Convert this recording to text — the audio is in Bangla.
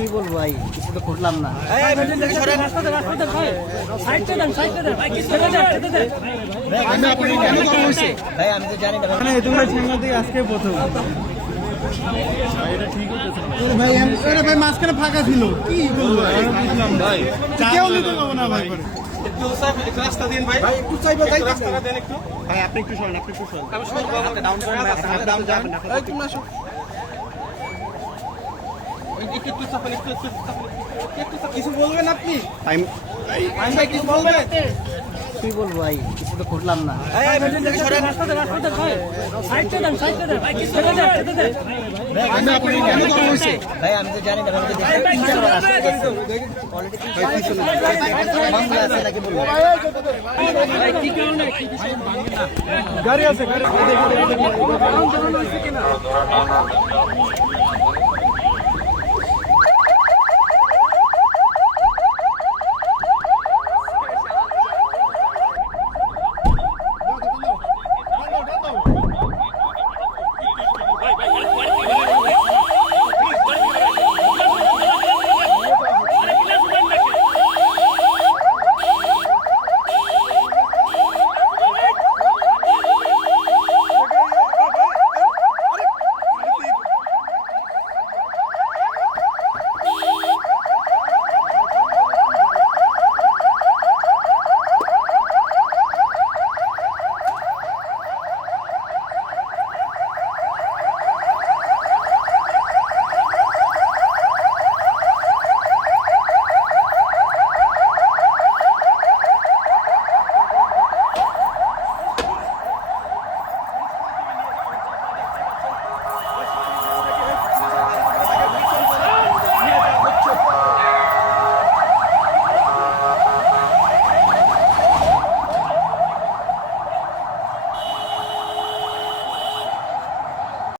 কি বলবো ভাই, কিছু তো করলাম না। ভাই আমি তো জানি না আজকে প্রথম ভাই ভাই মাঝখানে ফাঁকা ছিল কি বলবো ভাই কেউ নিতে পারবো না ভাই একটু রাস্তা দিন ভাই, একটু চাইবো রাস্তাটা দেন একটু ভাই। আপনি একটু সরেন, আপনি একটু সরেন। আমি সরব, আপনি ডাউন করেন, আপনি ডাউন যাবেন। এই তুমি আসো, একটু চাপেন, একটু কিছু বলবেন আপনি? ভাই কিছু বলবেন? কি বলবো ভাই, কিছু তো করলাম না। ভাই আমি তো জানি না, আমি তো দেখি নাকি বলবো। গাড়ি আছে গাড়ি